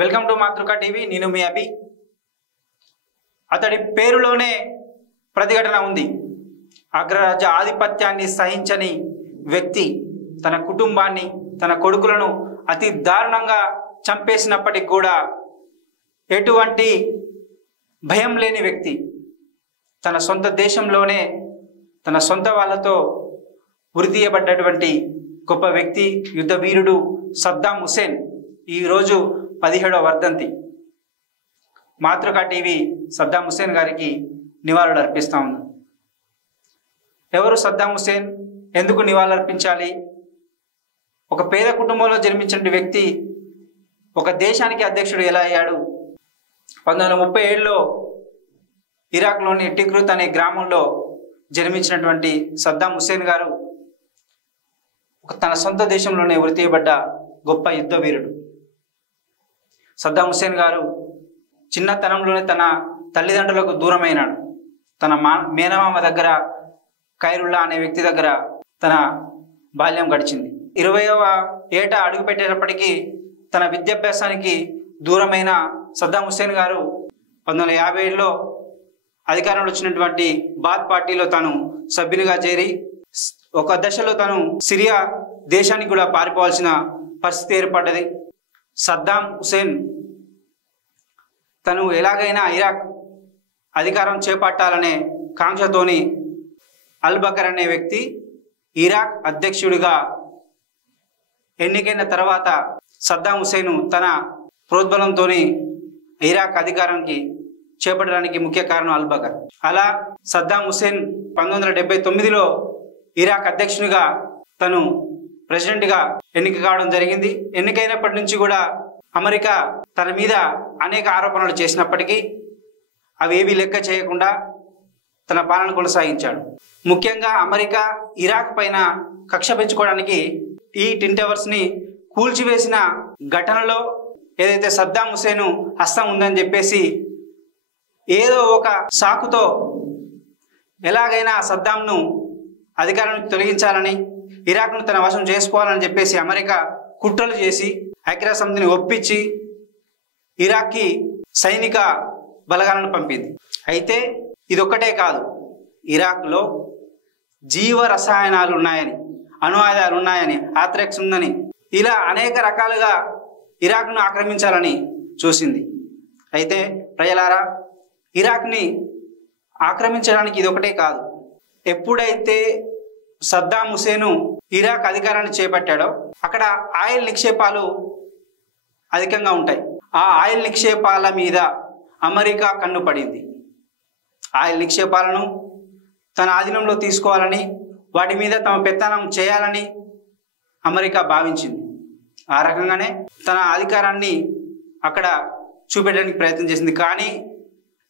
Welcome to మాతృక TV. నేను మీ అభి. అతడి పేరులోనే ప్రతిఘటన ఉంది. అగ్రరాజ్య ఆధిపత్యాన్ని సహించని వ్యక్తి తన కుటుంబాన్ని, తన కొడుకులను అతి దారుణంగా చంపేసినప్పటికి కూడా ఎటువంటి భయం లేని వ్యక్తి, తన సొంత దేశంలోనే తన సొంత వాళ్ళతో ఉరితీయబడ్డటువంటి గొప్ప వ్యక్తి, యుద్ధ వీరుడు సద్దాం హుసేన్. ఈరోజు 17వ వర్ధంతి. మాతృక టీవీ సద్దాం హుసేన్ గారికి నివాళులు అర్పిస్తా ఉంది. ఎవరు సద్దాం హుసేన్? ఎందుకు నివాళులు అర్పించాలి? ఒక పేద కుటుంబంలో జన్మించిన వ్యక్తి ఒక దేశానికి అధ్యక్షుడు ఎలా అయ్యాడు? 1937లో ఇరాక్లోని టిక్రుత్ అనే గ్రామంలో జన్మించినటువంటి సద్దాం హుసేన్ గారు తన సొంత దేశంలోనే ఉరితీయబడ్డ గొప్ప యుద్ధ వీరుడు. సద్దాం హుసేన్ గారు చిన్నతనంలోనే తన తల్లిదండ్రులకు దూరమైనాడు. తన మేనమామ దగ్గర, ఖైరుల్లా అనే వ్యక్తి దగ్గర తన బాల్యం గడిచింది. 20వ ఏట అడుగుపెట్టేటప్పటికీ తన విద్యాభ్యాసానికి దూరమైన సద్దాం హుసేన్ గారు 1957లో అధికారంలో వచ్చినటువంటి బాత్ పార్టీలో తాను సభ్యునిగా చేరి ఒక దశలో తను సిరియా దేశానికి కూడా పారిపోవాల్సిన పరిస్థితి ఏర్పడ్డది. సద్దాం హుసేన్ తను ఎలాగైనా ఇరాక్ అధికారం చేపట్టాలనే కాంక్షతోని అల్ బకర్ అనే వ్యక్తి ఇరాక్ అధ్యక్షుడిగా ఎన్నికైన తర్వాత సద్దాం హుసేన్ తన ప్రోద్బలంతో ఇరాక్ అధికారానికి చేపట్టడానికి ముఖ్య కారణం అల్ బకర్. అలా సద్దాం హుసేన్ 1979లో ఇరాక్ అధ్యక్షునిగా తను ప్రెసిడెంట్గా ఎన్నిక కావడం జరిగింది. ఎన్నికైనప్పటి నుంచి కూడా అమెరికా తన మీద అనేక ఆరోపణలు చేసినప్పటికీ అవి ఏవి లెక్క చేయకుండా తన పాలన కొనసాగించాడు. ముఖ్యంగా అమెరికా ఇరాక్ పైన కక్ష పెంచుకోవడానికి ఈ ట్విన్ టవర్స్ని కూల్చివేసిన ఘటనలో ఏదైతే సద్దాం హుసేన్ హస్తం ఉందని చెప్పేసి ఏదో ఒక సాకుతో ఎలాగైనా సద్దాంను అధికారాన్ని తొలగించాలని, ఇరాక్ను తన వశం చేసుకోవాలని చెప్పేసి అమెరికా కుట్రలు చేసి ఐక్యరాజ్య సమితిని ఒప్పించి ఇరాక్కి సైనిక బలగాలను పంపింది. అయితే ఇదొక్కటే కాదు, ఇరాక్లో జీవ రసాయనాలు ఉన్నాయని, అణు ఆయుధాలు ఉన్నాయని, ఆథ్రెక్స్ ఉందని, ఇలా అనేక రకాలుగా ఇరాక్ను ఆక్రమించాలని చూసింది. అయితే ప్రజలారా, ఇరాక్ని ఆక్రమించడానికి ఇదొకటే కాదు. ఎప్పుడైతే సద్దాం హుసేన్ ఇరాక్ అధికారాన్ని చేపట్టాడో అక్కడ ఆయిల్ నిక్షేపాలు అధికంగా ఉంటాయి. ఆ ఆయిల్ నిక్షేపాల మీద అమెరికా కన్ను పడింది. ఆయిల్ నిక్షేపాలను తన ఆధీనంలో తీసుకోవాలని, వాటి మీద తమ పెత్తనం చేయాలని అమెరికా భావించింది. ఆ రకంగానే తన అధికారాన్ని అక్కడ చూపెట్టడానికి ప్రయత్నం చేసింది. కానీ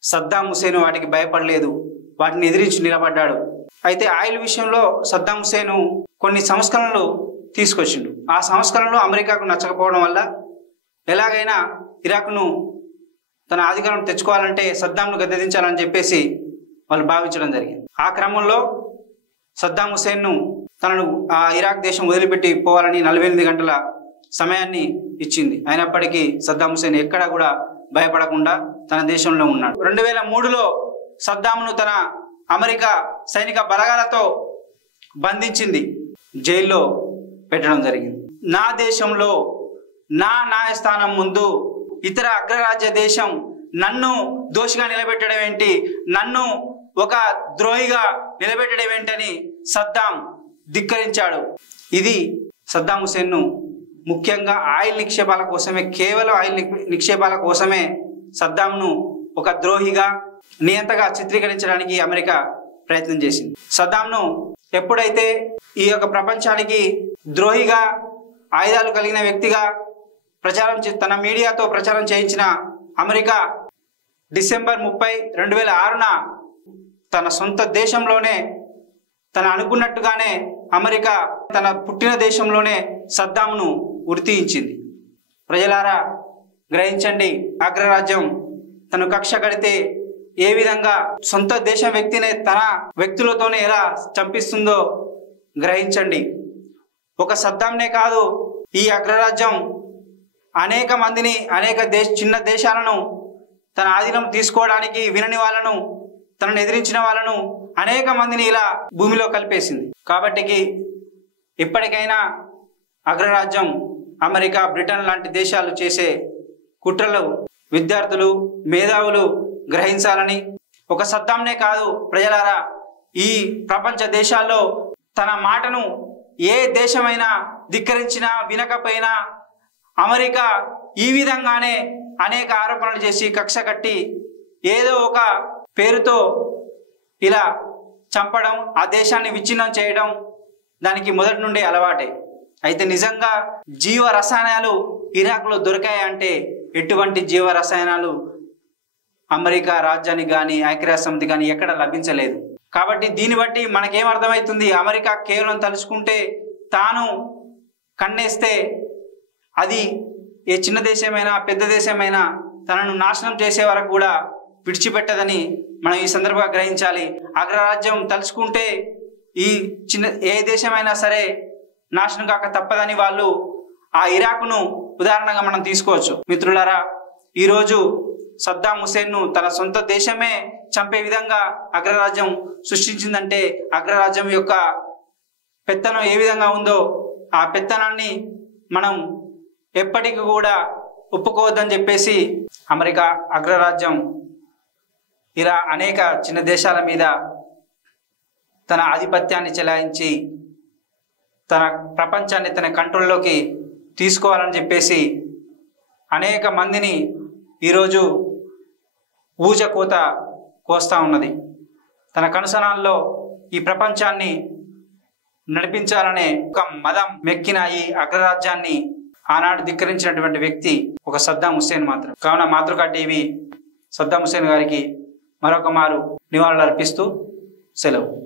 సద్దాం హుసేన్ వాటికి భయపడలేదు, వాటిని ఎదిరించి నిలబడ్డాడు. అయితే ఆయిల్ విషయంలో సద్దాం హుసేన్ కొన్ని సంస్కరణలు తీసుకొచ్చిండు. ఆ సంస్కరణలు అమెరికాకు నచ్చకపోవడం వల్ల ఎలాగైనా ఇరాక్ను తన అధికారం తెచ్చుకోవాలంటే సద్దాంను గద్దెదించాలని చెప్పేసి వాళ్ళు భావించడం జరిగింది. ఆ క్రమంలో సద్దాం హుసేన్ను తనను ఆ ఇరాక్ దేశం వదిలిపెట్టి పోవాలని 48 గంటల సమయాన్ని ఇచ్చింది. అయినప్పటికీ సద్దాం హుసేన్ ఎక్కడా కూడా భయపడకుండా తన దేశంలో ఉన్నాడు. 2003లో సద్దాంను తన అమెరికా సైనిక బలగాలతో బంధించింది, జైల్లో పెట్టడం జరిగింది. నా దేశంలో నా న్యాయస్థానం ముందు ఇతర అగ్రరాజ్య దేశం నన్ను దోషిగా నిలబెట్టడం ఏంటి, నన్ను ఒక ద్రోహిగా నిలబెట్టడం ఏంటని సద్దాం ధిక్కరించాడు. ఇది సద్దాం హుసేన్ను ముఖ్యంగా ఆయిల్ నిక్షేపాల కోసమే, కేవలం ఆయిల్ నిక్షేపాల కోసమే సద్దాంను ఒక ద్రోహిగా, నియంతగా చిత్రీకరించడానికి అమెరికా ప్రయత్నం చేసింది. సద్దాంను ఎప్పుడైతే ఈ యొక్క ప్రపంచానికి ద్రోహిగా, ఆయుధాలు కలిగిన వ్యక్తిగా తన మీడియాతో ప్రచారం చేయించిన అమెరికా డిసెంబర్ 30, 2006న తన సొంత దేశంలోనే తన అనుకున్నట్టుగానే అమెరికా తన పుట్టిన దేశంలోనే సద్దాంను ఉరితీయించింది. ప్రజలారా గ్రహించండి, అగ్రరాజ్యం తను కక్ష కడితే ఏ విధంగా సొంత దేశం వ్యక్తిని తన వ్యక్తులతోనే ఎలా చంపిస్తుందో గ్రహించండి. ఒక సద్దాంనే కాదు, ఈ అగ్రరాజ్యం అనేక మందిని చిన్న దేశాలను తన ఆధీనం తీసుకోవడానికి వినని వాళ్ళను, తనను ఎదిరించిన వాళ్ళను అనేక మందిని ఇలా భూమిలో కలిపేసింది. కాబట్టి ఇప్పటికైనా అగ్రరాజ్యం అమెరికా, బ్రిటన్ లాంటి దేశాలు చేసే కుట్రలు విద్యార్థులు, మేధావులు గ్రహించాలని, ఒక సద్దాంనే కాదు ప్రజలారా, ఈ ప్రపంచ దేశాల్లో తన మాటను ఏ దేశమైనా ధిక్కరించినా వినకపోయినా అమెరికా ఈ విధంగానే అనేక ఆరోపణలు చేసి కక్ష కట్టి ఏదో ఒక పేరుతో ఇలా చంపడం, ఆ దేశాన్ని విచ్ఛిన్నం చేయడం దానికి మొదటి నుండి అలవాటే. అయితే నిజంగా జీవ రసాయనాలు ఇరాక్లో దొరికాయంటే ఎటువంటి జీవ రసాయనాలు అమెరికా రాజ్యానికి కానీ ఐక్యరాజ్య సమితి కానీ ఎక్కడ లభించలేదు. కాబట్టి దీన్ని బట్టి మనకేమర్థమవుతుంది, అమెరికా కేవలం తలుచుకుంటే తాను కన్నేస్తే అది ఏ చిన్న దేశమైనా పెద్ద దేశమైనా తనను నాశనం చేసే వరకు కూడా విడిచిపెట్టదని మనం ఈ సందర్భంగా గ్రహించాలి. అగ్రరాజ్యం తలుచుకుంటే ఈ ఏ దేశమైనా సరే నాశనం కాక తప్పదని వాళ్ళు ఆ ఇరాక్ను ఉదాహరణగా మనం తీసుకోవచ్చు. మిత్రులారా, ఈరోజు సద్దాం హుస్సేన్ను తన సొంత దేశమే చంపే విధంగా అగ్రరాజ్యం సృష్టించిందంటే అగ్రరాజ్యం యొక్క పెత్తనం ఏ విధంగా ఉందో ఆ పెత్తనాన్ని మనం ఎప్పటికీ కూడా ఒప్పుకోవద్దని చెప్పేసి అమెరికా అగ్రరాజ్యం ఇలా అనేక చిన్న దేశాల మీద తన ఆధిపత్యాన్ని చెలాయించి తన ప్రపంచాన్ని తన కంట్రోల్లోకి తీసుకోవాలని చెప్పేసి అనేక మందిని ఈరోజు ఊచకోత కోస్తా ఉన్నది. తన కనుసనాల్లో ఈ ప్రపంచాన్ని నడిపించాలనే ఒక మదం మెక్కిన ఈ అగ్రరాజ్యాన్ని ఆనాడు ధిక్కరించినటువంటి వ్యక్తి ఒక సద్దాం హుస్సేన్ మాత్రం. కావున మాతృక టీవీ సద్దాం హుస్సేన్ గారికి మరొక మారు నివాళులు అర్పిస్తూ సెలవు.